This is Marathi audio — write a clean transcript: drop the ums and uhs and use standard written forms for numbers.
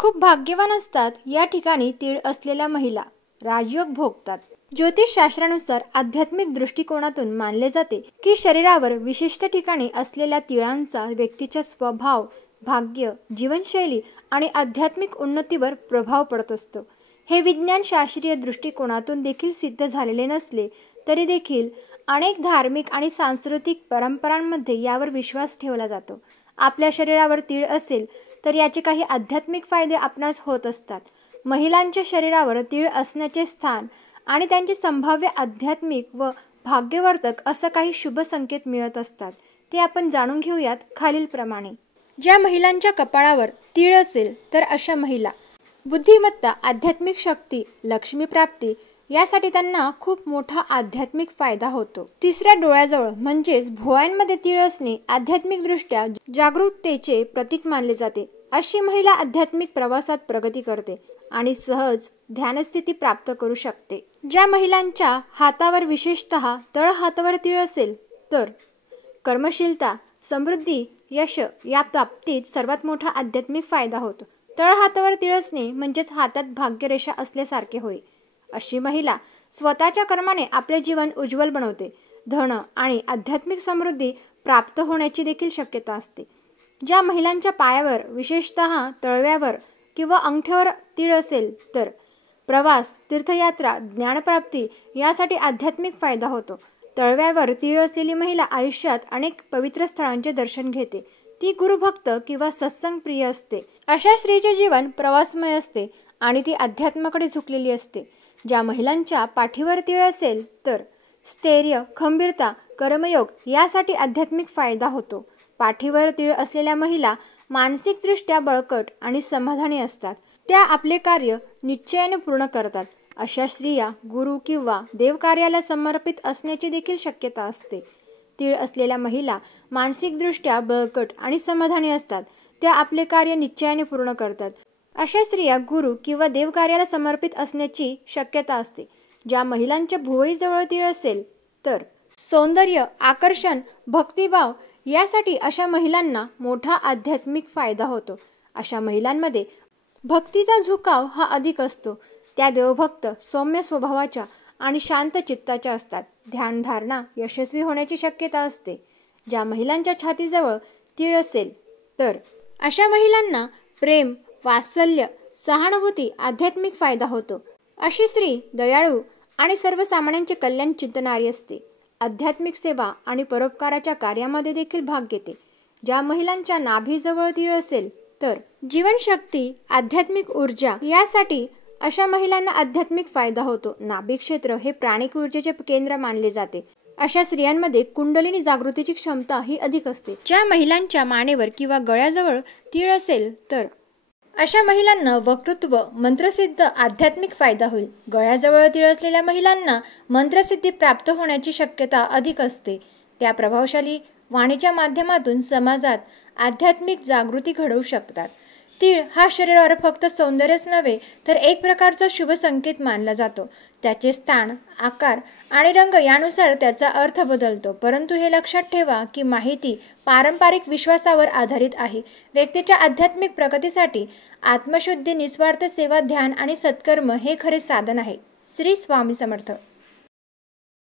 खूप भाग्यवान असतात या ठिकाणी तीळ असलेल्या महिला राजयोग भोगतात। ज्योतिषशास्त्रानुसार आध्यात्मिक दृष्टिकोनातून मानले जाते की शरीरावर विशिष्ट ठिकाणी असलेल्या तिळांचा व्यक्तीच्या स्वभाव, भाग्य, जीवनशैली आणि आध्यात्मिक उन्नतीवर प्रभाव पडत असतो। हे विज्ञान शास्त्रीय दृष्टिकोनातून देखील सिद्ध झालेले नसले तरी देखील अनेक धार्मिक आणि सांस्कृतिक परंपरांमध्ये यावर विश्वास ठेवला जातो। आपल्या शरीरावर तीळ असेल तर याचे काही आध्यात्मिक फायदे आपणास होत असतात। महिलांच्या शरीरावर तीळ असण्याचे स्थान आणि त्यांचे संभाव्य आध्यात्मिक व भाग्यवर्धक असं काही शुभ संकेत मिळत असतात, ते आपण जाणून घेऊयात खालीलप्रमाणे। ज्या महिलांच्या कपाळावर तीळ असेल तर अशा महिला बुद्धिमत्ता, आध्यात्मिक शक्ती, लक्ष्मी प्राप्ती यासाठी त्यांना खूप मोठा आध्यात्मिक फायदा होतो। तिसऱ्या डोळ्याजवळ म्हणजेच भुवयांमध्ये तीळ असणे आध्यात्मिक दृष्ट्या जागरूकतेचे प्रतीक मानले जाते। अशी महिला आध्यात्मिक प्रवासात प्रगती करते आणि सहज ध्यानस्थिती प्राप्त करू शकते। ज्या महिलांच्या हातावर विशेषतः तळ हातावर तीळ असेल तर कर्मशीलता, समृद्धी, यश या प्राप्तीत सर्वात मोठा आध्यात्मिक फायदा होतो। तळ हातावर तीळ असणे म्हणजेच हातात भाग्यरेषा असल्यासारखे होय। अशी महिला स्वतःच्या कर्माने आपले जीवन उज्ज्वल बनवते। धन आणि आध्यात्मिक समृद्धी प्राप्त होण्याची देखील शक्यता असते। ज्या महिलांच्या पायावर विशेषतः तळव्यावर किंवा अंगठ्यावर तीळ असेल तर प्रवास, तीर्थयात्रा, ज्ञानप्राप्ती यासाठी आध्यात्मिक फायदा होतो। तळव्यावर तीळ असलेली महिला आयुष्यात अनेक पवित्र स्थळांचे दर्शन घेते। ती गुरुभक्त किंवा सत्संग प्रिय असते। अशा स्त्रीचे जीवन प्रवासमय असते आणि ती अध्यात्माकडे झुकलेली असते। ज्या महिलांच्या पाठीवर तीळ असेल तर स्थैर्य, खंबीरता, कर्मयोग यासाठी आध्यात्मिक फायदा होतो। पाठीवर तीळ असलेल्या महिला मानसिकदृष्ट्या बळकट आणि समाधानी असतात। त्या आपले कार्य निश्चयाने पूर्ण करतात। अशा स्त्रिया गुरु किंवा देवकार्याला समर्पित असण्याची देखील शक्यता असते। तीळ असलेल्या महिला मानसिकदृष्ट्या बळकट आणि समाधानी असतात। त्या आपले कार्य निश्चयाने पूर्ण करतात। अशा स्त्रिया गुरु किंवा देवकार्याला समर्पित असण्याची शक्यता असते। ज्या महिलांच्या भुवईजवळ तीळ असेल तर सौंदर्य, आकर्षण, भक्तिभाव यासाठी अशा महिलांना मोठा आध्यात्मिक फायदा होतो। अशा महिलांमध्ये भक्तीचा झुकाव हा अधिक असतो। त्या देवभक्त, सौम्य स्वभावाच्या आणि शांत चित्ताच्या असतात। ध्यानधारणा यशस्वी होण्याची शक्यता असते। ज्या महिलांच्या छातीजवळ तीळ असेल तर अशा महिलांना प्रेम, वात्सल्य, सहानुभूती, आध्यात्मिक फायदा होतो। अशी स्त्री दयाळू आणि सर्वसामान्यांचे कल्याण चिंतणारी असते। आध्यात्मिक सेवा आणि परोपकाराच्या कार्यामध्ये देखील भाग घेते। ज्या महिलांच्या नाभीजवळ तीळ असेल तर जीवनशक्ती, आध्यात्मिक ऊर्जा यासाठी अशा महिलांना आध्यात्मिक फायदा होतो। नाभी क्षेत्र हे प्राणिक ऊर्जेचे केंद्र मानले जाते। अशा स्त्रियांमध्ये कुंडलिनी जागृतीची क्षमता ही अधिक असते। ज्या महिलांच्या मानेवर किंवा गळ्याजवळ तीळ असेल तर अशा महिलांना वक्तृत्व, मंत्रसिद्ध, आध्यात्मिक फायदा होईल। गळ्याजवळ तीळ असलेल्या महिलांना मंत्रसिद्धी प्राप्त होण्याची शक्यता अधिक असते। त्या प्रभावशाली वाणीच्या माध्यमातून समाजात आध्यात्मिक जागृती घडवू शकतात। तीळ हा शरीरावर फक्त सौंदर्यच नव्हे तर एक प्रकारचा शुभ संकेत मानला जातो। त्याचे स्थान, आकार आणि रंग यानुसार त्याचा अर्थ बदलतो। परंतु हे लक्षात ठेवा की माहिती पारंपरिक विश्वासावर आधारित आहे। व्यक्तीच्या आध्यात्मिक प्रगतीसाठी आत्मशुद्धी, निस्वार्थ सेवा, ध्यान आणि सत्कर्म हे खरे साधन आहे। श्री स्वामी समर्थ।